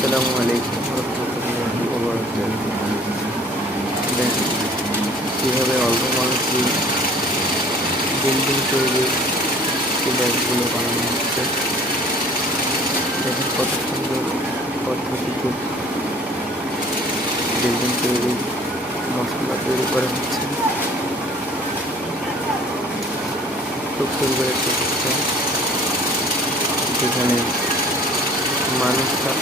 আসসালামু আলাইকুম রহমতুল্লাহি ওয়া বারাকাতুহু। দেখেন কীভাবে অল্প মানুষই বিল্ডিং তৈরির পিলারগুলো বানানো হচ্ছে। দেখেন কত সুন্দর পদ্ধতিতে বিল্ডিং তৈরির মশলা তৈরি করা হচ্ছে। খুব সুন্দর একটা সিস্টেম, যেখানে মানুষরা